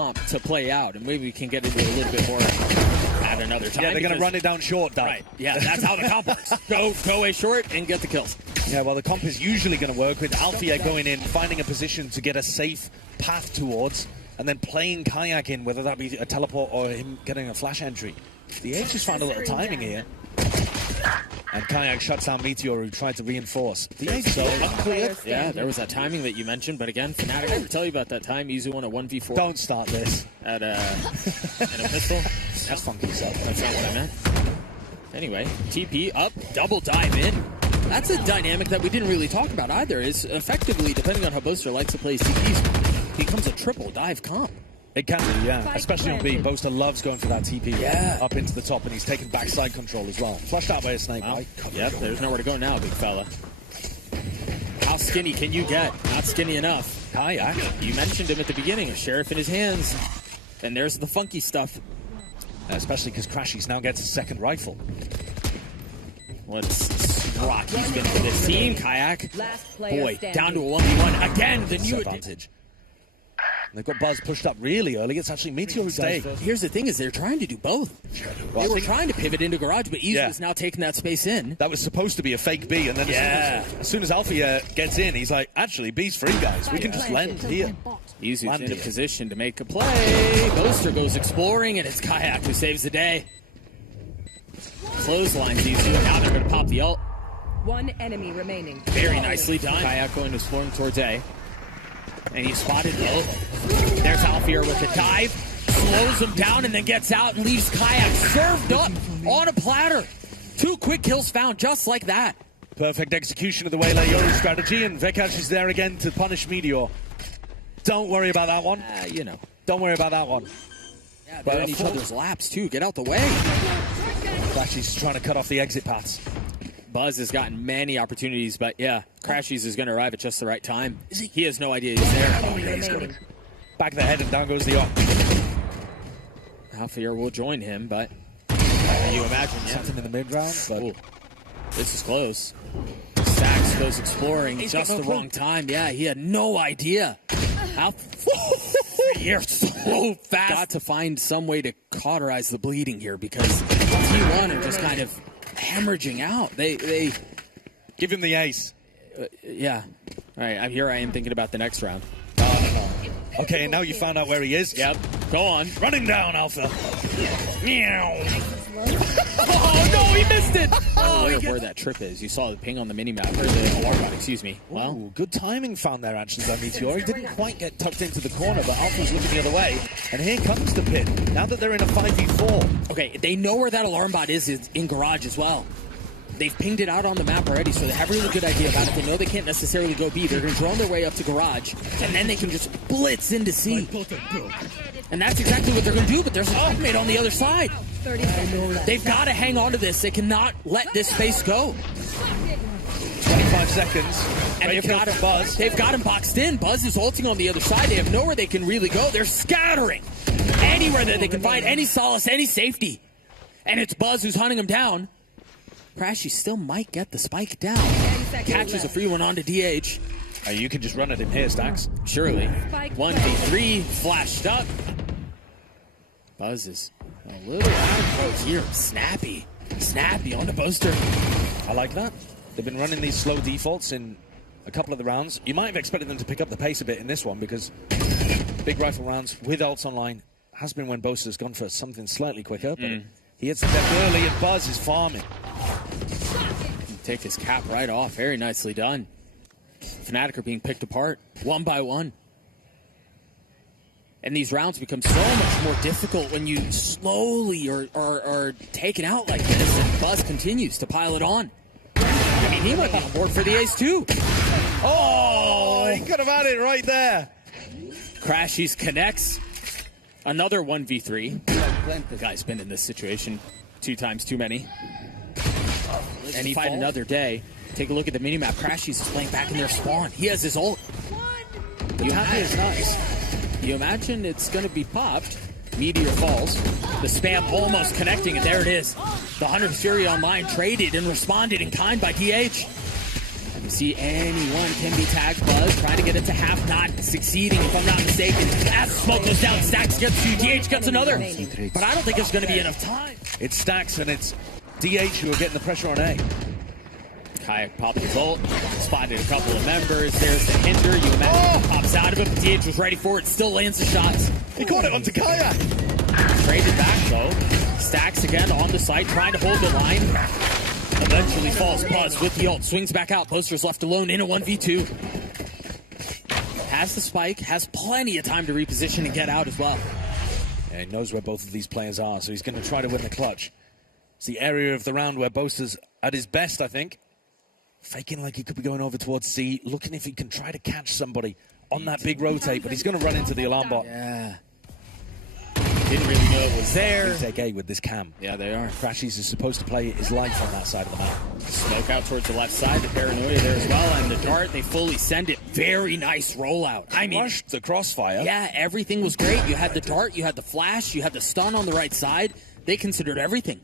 comp to play out, and maybe we can get into it a little bit more at another time. Yeah, they're going to run it down short, though. Right, yeah, that's how the comp works. Go away short and get the kills. Yeah, well, the comp is usually going to work with Alfajer going in, finding a position to get a safe path towards, and then playing kaajak in, whether that be a teleport or him getting a flash entry. The H just found a little timing here. And kaajak shuts down Meteor, who tried to reinforce. The H so unclear. Yeah, there was that timing that you mentioned, but again, FNATIC, I ever tell you about that time Izu won a 1v4? Don't start this. At a pistol? That's funky stuff. That's not what I meant. Anyway, TP up, double dive in. That's a dynamic that we didn't really talk about either, is effectively, depending on how Boaster likes to play TPs, becomes a triple dive comp. It can be, yeah. Especially on B. Boaster loves going for that TP up into the top, and he's taking backside control as well. Flushed out by a snake, right? Yep, there's nowhere to go now, big fella. How skinny can you get? Not skinny enough. kaajak. You mentioned him at the beginning, a sheriff in his hands. And there's the funky stuff. Especially because crashies now gets a second rifle. What's rock he's been for this team, kaajak. Boy, down to a 1v1. Again, the new advantage. They've got Buzz pushed up really early. It's actually Meteor who dies first. Here's the thing is they're trying to do both. They were trying to pivot into garage, but Izu is now taking that space in. That was supposed to be a fake B, and then as soon as Alfajer gets in, he's like, actually, B's free, guys. We can just land here. Izu's in a position to make a play. Boaster goes exploring, and it's kaajak who saves the day. Clotheslines Izu, and now they're going to pop the ult. One enemy remaining. Very nicely done. kaajak going exploring towards A. And he's spotted low. There's Alfajer with a dive, slows him down, and then gets out and leaves kaajak served up on a platter. 2 quick kills found just like that. Perfect execution of the yoluyla strategy, and Veqaj is there again to punish Meteor. Don't worry about that one. You know. Don't worry about that one. Yeah, they're in each other's laps, too. Get out the way. Crashies trying to cut off the exit paths. Buzz has gotten many opportunities, but yeah, crashies is going to arrive at just the right time. He has no idea he's there. Oh, yeah, he's good. Back of the head and down goes the op. Alfajer will join him, but you imagine something in the mid round. But this is close. Stax goes exploring just the wrong time. Yeah, he had no idea. You're so fast. Got to find some way to cauterize the bleeding here because T1 are just kind of hemorrhaging out. They give him the ace. Yeah. All right, here I am thinking about the next round. Okay, and now you found out where he is. Yep. Go on. Running down, Alpha. Meow. Oh, no, he missed it. Where that trip is. You saw the ping on the minimap, or the alarm bot, excuse me. Well, ooh, good timing found there, actually, by Meteor. He didn't quite get tucked into the corner, but Alpha's looking the other way. And here comes the pin. Now that they're in a 5v4. Okay, they know where that alarm bot is in garage as well. They've pinged it out on the map already, so they have a really good idea about it. They know they can't necessarily go B. They're going to drone their way up to garage, and then they can just blitz into C. And that's exactly what they're going to do, but there's an ultimate on the other side. They've got to hang on to this. They cannot let this space go. 25 seconds. And they've got him boxed in. Buzz is ulting on the other side. They have nowhere they can really go. They're scattering anywhere that they can find any solace, any safety. And it's Buzz who's hunting him down. crashies still might get the spike down. Catches a free one onto DH. You can just run it in here, Stax. Surely. 1v3 flashed up. Buzz is a little out of approach here. Snappy. Snappy on the Boaster. I like that. They've been running these slow defaults in a couple of the rounds. You might have expected them to pick up the pace a bit in this one because big rifle rounds with ults online has been when Boaster's gone for something slightly quicker. But he hits the depth early and Buzz is farming. Take his cap right off. Very nicely done. FNATIC are being picked apart one by one. And these rounds become so much more difficult when you slowly are taken out like this. And Buzz continues to pile it on. I mean, he might be on board for the ace too. Oh, he could have had it right there. crashies connects. Another 1v3. The guy's been in this situation 2 times too many. And he fight another day. Take a look at the minimap. crashies is playing back in their spawn. He has his ult. You imagine it's going to be popped. Meteor falls. The spam almost connecting, and there it is. The Hunter's Fury Online traded and responded in kind by DH. And see anyone can be tagged. Buzz trying to get it to half, not succeeding if I'm not mistaken. As smoke goes down, Stax gets two, DH gets another. But I don't think there's going to be enough time. It's Stax and it's DH who are getting the pressure on A. kaajak popped his ult, spotted a couple of members. There's the hinder. You imagine pops out of it, but DH was ready for it. Still lands the shots. He caught it onto kaajak. Traded back though. Stax again on the site, trying to hold the line. Eventually falls. Buzz with the ult, swings back out. Boaster's left alone in a 1v2. Has the spike, has plenty of time to reposition and get out as well. Yeah, he knows where both of these players are, so he's going to try to win the clutch. It's the area of the round where Boaster's at his best, I think. Faking like he could be going over towards C, looking if he can try to catch somebody on that big rotate, but he's going to run into the alarm bot. Yeah. Didn't really know it was there. Take A with this cam. Yeah, they are. crashies is supposed to play his life on that side of the map. Smoke out towards the left side, the paranoia there as well, and the dart, they fully send it. Very nice rollout. I mean, Rushed the crossfire. yeah, everything was great. You had the dart, you had the flash, you had the stun on the right side. They considered everything.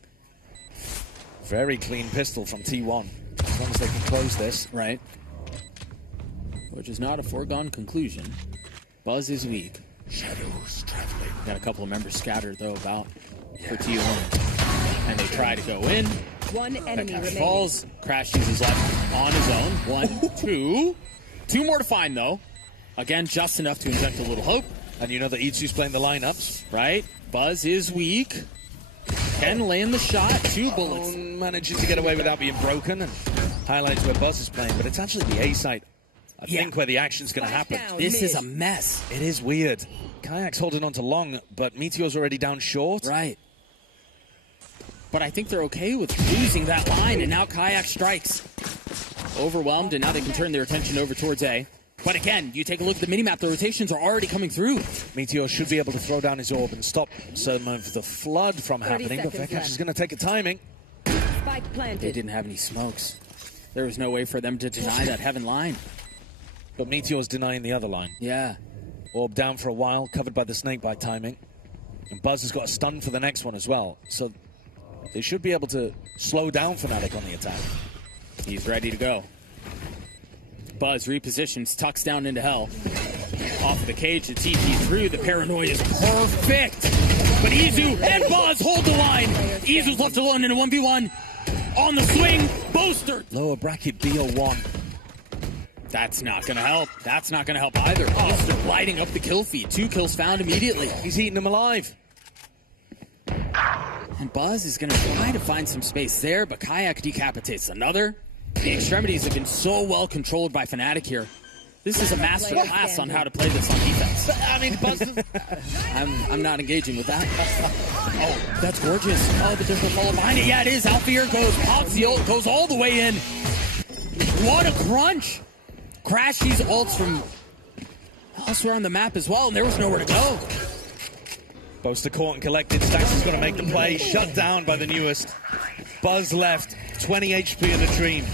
Very clean pistol from T1. As long as they can close this. Right. Which is not a foregone conclusion. Buzz is weak. Shadows traveling. Got a couple of members scattered, though, about for T1. And they try to go in. One enemy Veqaj remaining. falls. crashies is left on his own. 1, 2. 2 more to find, though. Again, just enough to inject a little hope. And you know that Itsu's playing the lineups. Right. Buzz is weak. Can land the shot. 2 bullets. Manages to get away without being broken. And highlights where Buzz is playing. But it's actually the A site, I think, where the action's going to happen. This is a mess. It is weird. kajak's holding on to long, but Meteor's already down short. Right. But I think they're okay with losing that line, and now kaajak strikes. Overwhelmed, and now they can turn their attention over towards A. But again, you take a look at the minimap, the rotations are already coming through. Meteor should be able to throw down his orb and stop some of the flood from happening, but Veqaj is going to take a timing. Spike They planted. didn't have any smokes. There was no way for them to deny that heaven line. But Meteor's denying the other line. Yeah. Orb down for a while, covered by the snakebite timing. And Buzz has got a stun for the next one as well. So they should be able to slow down FNATIC on the attack. He's ready to go. Buzz repositions, tucks down into hell. Off of the cage, the TP through. The paranoia is perfect. But Izu and Buzz hold the line. Izu's left alone in a 1v1. On the swing, Boaster. Lower bracket BO1. That's not going to help. That's not going to help either. Boaster lighting up the kill feed. 2 kills found immediately. He's eating them alive. And Buzz is going to try to find some space there, but kaajak decapitates another. The extremities have been so well controlled by FNATIC here. This is a master class on how to play this on defense. I mean, Buzz... I'm not engaging with that. Oh, that's gorgeous. Oh, but there's no follow behind it. Yeah, it is. Alfajer goes, pops the ult, goes all the way in. What a crunch. crashies ults from elsewhere on the map as well, and there was nowhere to go. Boaster caught and collected. Stax is going to make the play. Shut down by the newest. Buzz left. 20 HP in the dream.